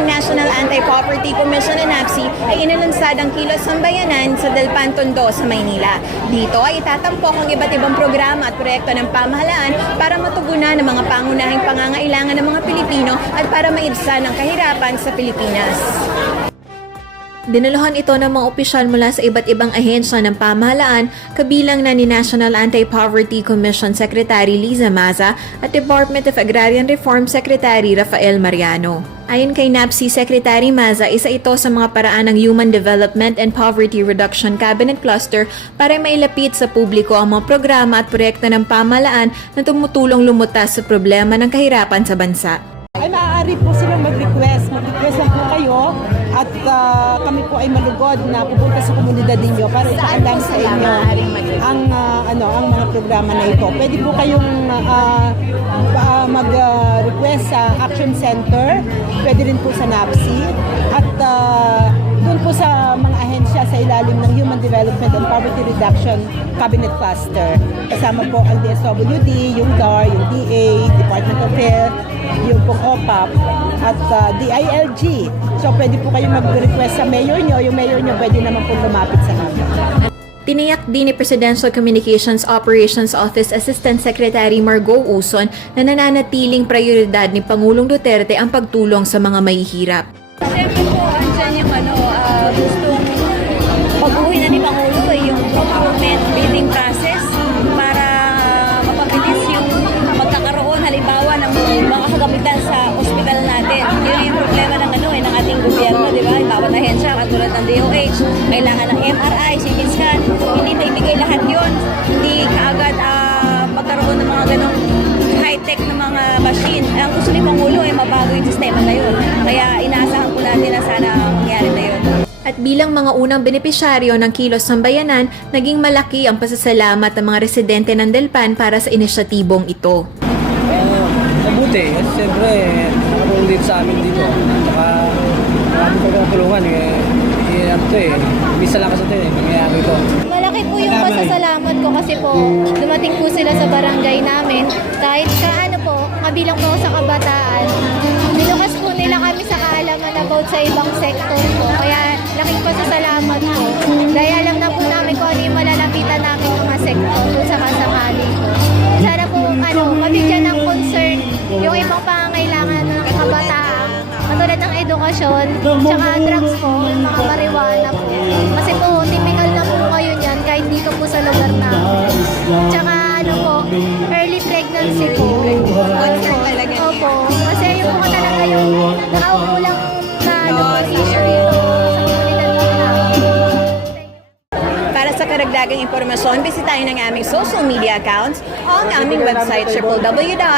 ng National Anti-Poverty Commission o NAPSI ay inalunsad ang Kilos Sambayanan sa Dalpan, Tondo sa Maynila. Dito ay itatampok ang iba't ibang programa at proyekto ng pamahalaan para matugunan ang mga pangunahing pangangailangan ng mga Pilipino at para maibsan ang kahirapan sa Pilipinas. Dinalahan ito ng mga opisyal mula sa iba't ibang ahensya ng pamahalaan, kabilang na ni National Anti-Poverty Commission Secretary Liza Maza at Department of Agrarian Reform Secretary Rafael Mariano. Ayon kay NAPSI Secretary Maza, isa ito sa mga paraan ng Human Development and Poverty Reduction Cabinet Cluster para mailapit sa publiko ang mga programa at proyekto ng pamahalaan na tumutulong lumutas sa problema ng kahirapan sa bansa. Ay maaari po silang mag-request lang po kayo at kami po ay malugod na pupunta sa komunidad ninyo para ipaalam sa inyo ang mga programa na ito. Pwede po kayong mag-request sa Action Center, pwede rin po sa NAPSI at doon po sa mga ahensya sa ilalim ng Human Development and Poverty Reduction Cabinet Cluster. Kasama po ang DSWD, yung DAR, yung DA, Department of Health, yung pong OPAP at DILG. So pwede po kayo mag-request sa mayor nyo. Yung mayor nyo pwede naman po lumapit sa amin. Tiniyak din ni Presidential Communications Operations Office Assistant Secretary Margo Uson na nananatiling prioridad ni Pangulong Duterte ang pagtulong sa mga mahihirap. Siyempre po, andyan yung gustong pag-uwi na ni Pangulo yung procurement bidding process para mapabilis yung pagkakaroon halimbawa ng mga kagamitan sa ospital natin. Yun yung problema ng ng ating gobyerno, di ba? Bawat ahensya, katulad ng DOH, kailangan ng MRI, CT scan, hindi naibigay lahat yun. Hindi kaagad magkaroon ng mga ganong high-tech na mga machine. Ang gusto ni Pangulo ay mabago yung sistema na yun. Kaya inaasahan po natin na sana mangyari na yun. At bilang mga unang benepisyaryo ng Kilos Sambayanan, naging malaki ang pasasalamat ng mga residente ng Dalpan para sa inisyatibong ito. Mabuti, kasi siyempre nakatulong din sa amin dito. Saka marami ko tulungan Bisa lang kasi nangyayari ito. Malaki po yung pasasalamat ko kasi po dumating po sila sa barangay namin. Kahit kabilang po sa kabataan, nilukas po nila kami sa kaalaman about sa ibang sektor po. Kaya laking pasasalamat po. Dahil alam na po namin kung ano yung malalapitan namin mga sektor kung sakasakali po. Sana po mabigyan ng concern yung ibang pangangailangan ng kabataan. Katulad ng edukasyon, tsaka drugs po, yung mga marijuana po. Kasi po, typical na po ngayon yan kahit dito po sa lugar namin. Tsaka early pregnancy po. Opo, kasi yung mga talaga yung nakaukulang na issue yun sa komunidad namin. Para sa karagdagang impormasyon, bisitahin ang aming social media accounts o ang aming website www.pia.gov.ph.